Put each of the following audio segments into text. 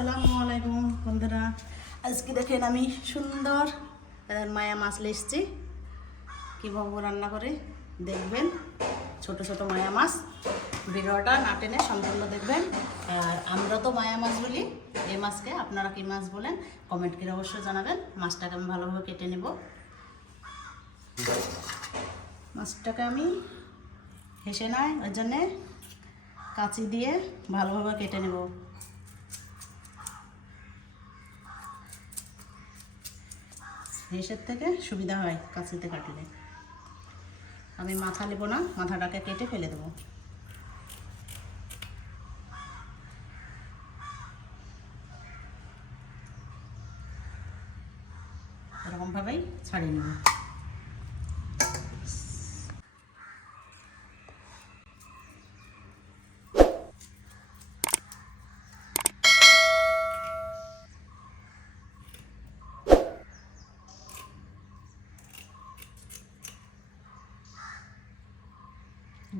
আসসালামু আলাইকুম বন্ধুরা, আজকে দেখেন আমি সুন্দর মায়া মাছ এসেছি। কীভাবে রান্না করে দেখবেন, ছোট ছোট মায়া মাছ। ভিডিওটা না টেনে সম্পূর্ণ দেখবেন। আর আমরা তো মায়া মাছ বলি, এই মাছকে আপনারা কি মাছ বলেন কমেন্ট করে অবশ্যই জানাবেন। মাছটাকে আমি ভালোভাবে কেটে নেব। মাছটাকে আমি হেসে নাই, ওই জন্যে কাঁচি দিয়ে ভালোভাবে কেটে নেব। হেসের থেকে সুবিধা হয় কাঁচিতে কাটলে। আমি মাথা নেব না, মাথাটাকে কেটে ফেলে দেবো। এরকমভাবেই ছাড়িয়ে নেব।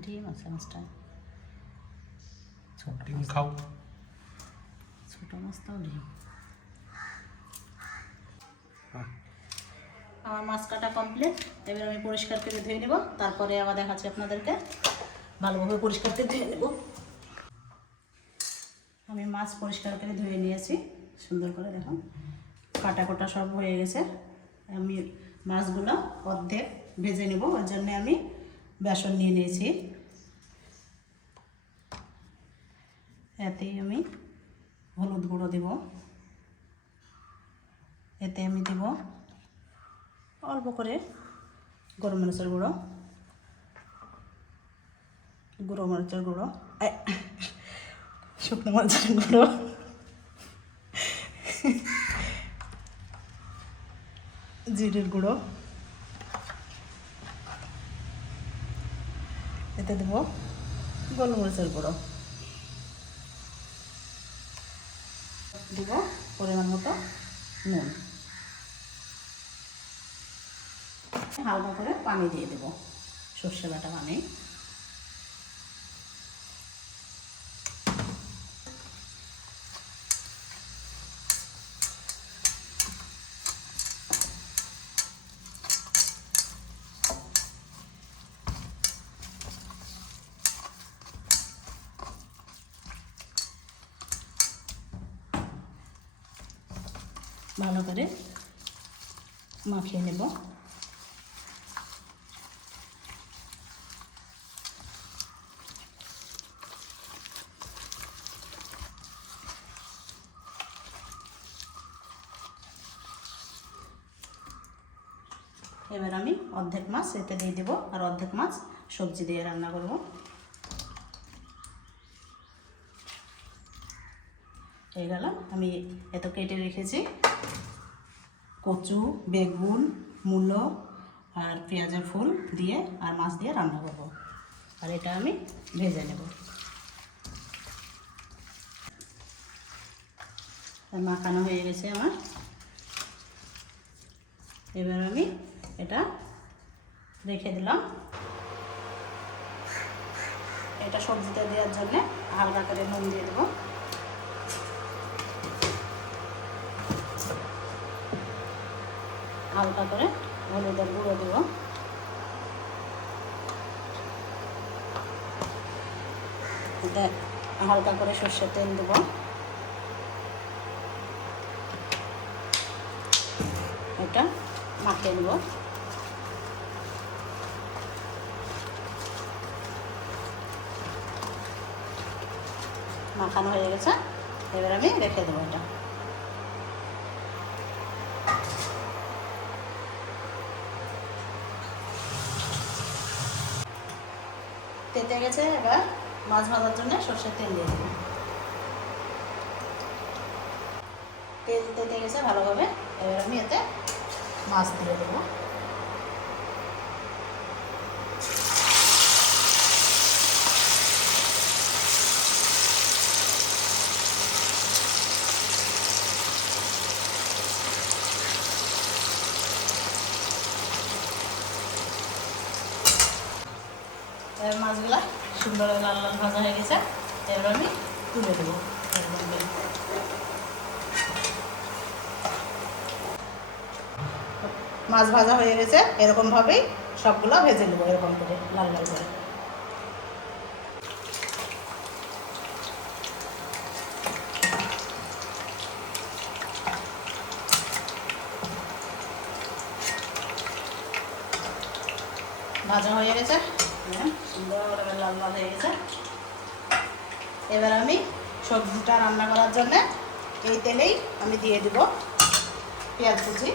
ডিম আছে মাছটা, ডিম খাও। ছোটো মাছটাও ডিম। আমার মাছ কাটা কমপ্লিট। এবার আমি পরিষ্কার করে ধুয়ে নেব, তারপরে আবার দেখাচ্ছি আপনাদেরকে। ভালোভাবে পরিষ্কার করে ধুয়ে নেব। আমি মাছ পরিষ্কার করে ধুয়ে নিয়েছি সুন্দর করে, দেখুন কাটা কোটা সব হয়ে গেছে। আমি মাছগুলো অর্ধেক ভেজে নেব, ওর জন্যে আমি বেসন নিয়ে নিয়েছি। এতেই আমি হলুদ গুঁড়ো দেব, এতে আমি দেব অল্প করে গরম মরিচের গুঁড়ো, গুঁড়ো মরিচের গুঁড়ো, শুকনো মরিচের গুঁড়ো, জিরের গুঁড়ো, এতে দেব গোলমরিচের গুঁড়ো, দিব পরিমাণ মতো নুন। হালকা করে পানি দিয়ে দেব, সর্ষে বাটা পানি। ভালো করে মাখিয়ে নেব। এবার আমি অর্ধেক মাছ এতে দিয়ে দেবো, আর অর্ধেক মাছ সবজি দিয়ে রান্না করব। এই গেল, আমি এত কেটে রেখেছি কচু, বেগুন, মূলো আর পেঁয়াজের ফুল দিয়ে আর মাছ দিয়ে রান্না করব। আর এটা আমি ভেজে নেব। মাখানো হয়ে গেছে আমার। এবার আমি এটা রেখে দিলাম। এটা সবজিতে দেওয়ার জন্য হালকা করে নুন দিয়ে দেবো। হালকা করে হলুদের গুঁড়ো দেব। হালকা করে সর্ষের তেল দেবো। এটা মাখিয়ে নেব। মাখানো হয়ে গেছে, এবার আমি রেখে দেবো। এটা তেতে গেছে, এবার মাছ ভাজার জন্য সর্ষের তেল দিয়ে দেবো। তেল তেতে গেছে ভালোভাবে, এবার আমি এতে মাছ দিয়ে দেবো। এবার মাছগুলো সুন্দর লাল লাল ভাজা হয়ে গেছে, এবার আমি তুলে দেবো। মাছ ভাজা হয়ে গেছে। এরকমভাবেই সবগুলো ভেজে নেবো, এরকম করে লাল লাল করে। ভাজা হয়ে গেছে, সুন্দর লাল লাল হয়ে গেছে। এবার আমি সবজিটা রান্না করার জন্য এই তেলেই আমি দিয়ে দিব পেঁয়াজ কুচি।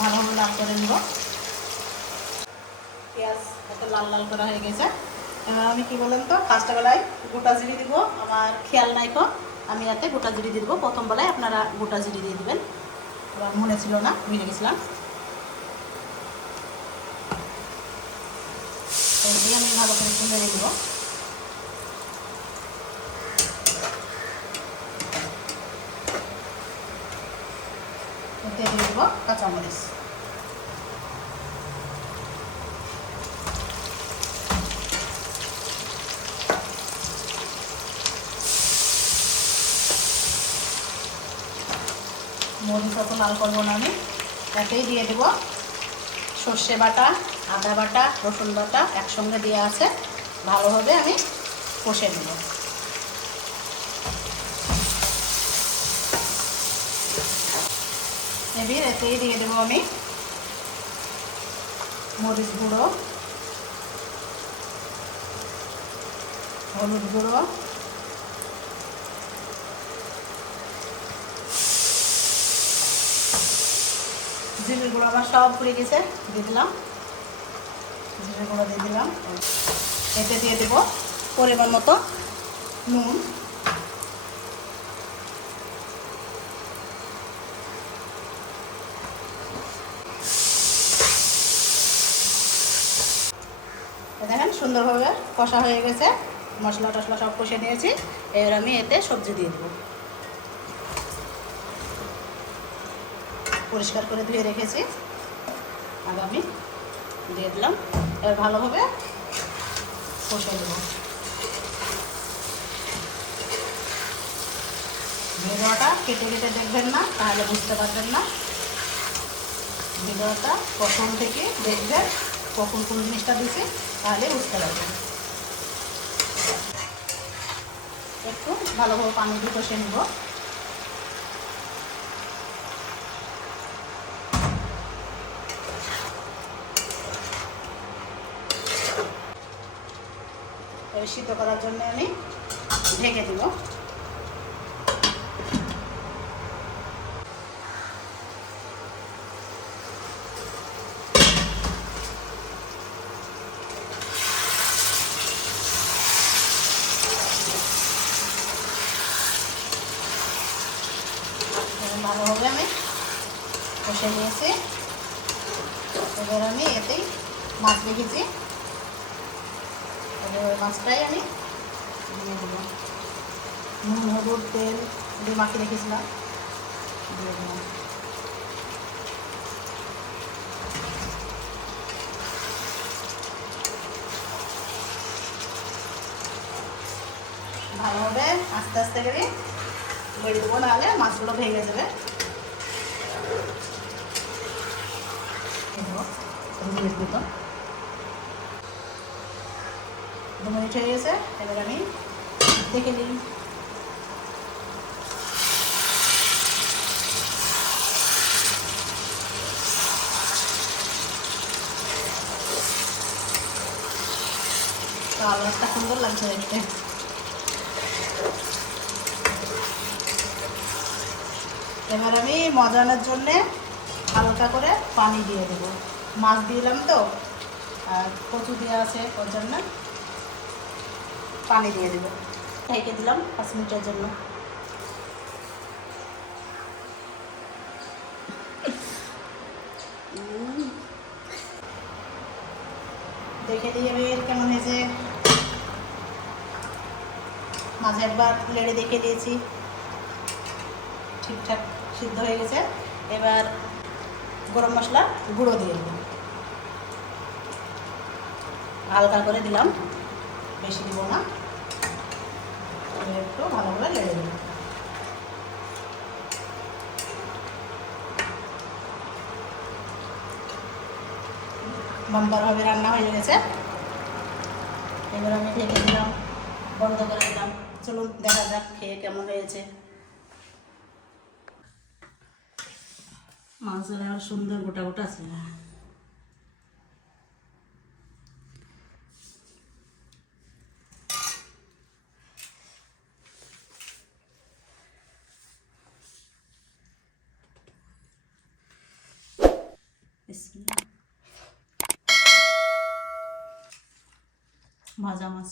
ভালোভাবে লাল করে নেব। পেঁয়াজ এত লাল লাল করা হয়ে গেছে। এবার আমি কি বলেন তো, ফার্স্ট বেলায় গোটা জিরি দিব, আমার খেয়াল নাই তো আমি এতে গোটা জিরি দিয়ে দেবো। প্রথম বেলায় আপনারা গোটা জিরি দিয়ে দেবেন, এবার মনে ছিল না, ভুলে গেছিলাম। দিয়ে আমি ভালো করে নেড়ে নেব। দিয়ে দেবো কাঁচামরিচ। মরিচ অত লাল করবো না আমি, এতেই দিয়ে দেব সর্ষে বাটা, আদা বাটা, রসুন বাটা একসঙ্গে দেওয়া আছে। ভালোভাবে আমি কষে নেব। এবার এতেই দিয়ে দেবো আমি মরিচ গুঁড়ো, হলুদ গুঁড়ো, জিরের গুঁড়ো আমার সব পুড়ে গেছে, দিয়ে দিলাম। জিরের গুঁড়ো দিয়ে দিলাম। এতে দিয়ে দেবো পরিমাণ মতো নুন। দেখেন সুন্দরভাবে কষা হয়ে গেছে, মশলা টশলা সব কষে নিয়েছি। এবার আমি এতে সবজি দিয়ে দেবো। পরিষ্কার করে ধুয়ে রেখেছি, আর আমি দিয়ে দিলাম। এবার ভালোভাবে কষে দেব। ভিডিওটা কেটে কেটে দেখবেন না, তাহলে বুঝতে পারবেন না। ভিডিওটা প্রথম থেকে দেখবেন, কখন কোন জিনিসটা দিছি, তাহলে বুঝতে পারবেন। একটু ভালোভাবে পানি দিয়ে কষে নেব। সিদ্ধ করার জন্য আমি ঢেকে দিব। ভালোভাবে আমি কষে নিয়েছি। এবার আমি এতেই মাছ রেখেছি, এবার মাছটাই আমি দিয়ে দেবো। নুন, হলুদ, তেল দিয়ে মাখিয়ে রেখেছিলাম, দিয়ে দিলাম। ভালোভাবে আস্তে আস্তে করে বেড়ে দেবো, নাহলে মাছগুলো ভেঙে যাবে। তো 2 মিনিট হয়ে গেছে, এবার আমি দেখে নিই। কালারটা সুন্দর লাগছে দেখতে। এবার আমি মজানোর জন্যে হালকা করে পানি দিয়ে দেবো। মাছ দিলাম তো, আর কচু দেওয়া আছে, ওর জন্য পানি দিয়ে দেবো। ঢেকে দিলাম 5 মিনিটের জন্য। দেখে দিয়ে এবার কেমন হয়েছে। মাঝে একবার লেড়ে দেখে দিয়েছি, ঠিকঠাক সিদ্ধ হয়ে গেছে। এবার গরম মশলা গুঁড়ো দিয়ে দেবো। হালকা করে দিলাম, বেশি দিব না, একটু ভালোভাবে লেড়ে দেব। বাম্পারভাবে রান্না হয়ে গেছে। এবার আমি ঢেকে দিলাম, বন্ধ করে দিলাম। চলুন দেখা যাক খেয়ে কেমন হয়েছে। মাছের আর সুন্দর গোটা গোটা আছে। ভাজা মাছ,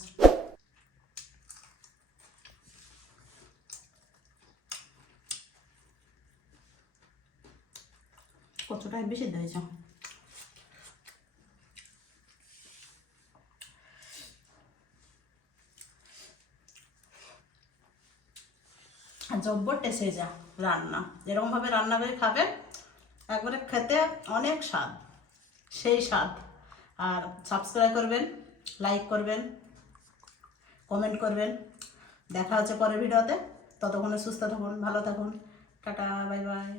কতটাই বেশি দিয়েছ। জব্বর টেস্ট হয়ে যা রান্না, যেরকমভাবে রান্না করে খাবে একবারে খেতে অনেক স্বাদ, সেই স্বাদ। আর সাবস্ক্রাইব করবেন, লাইক করবেন, কমেন্ট করবেন। দেখা হচ্ছে পরের ভিডিওতে। ততক্ষণে সুস্থ থাকুন, ভালো থাকুন। Tata, bye bye.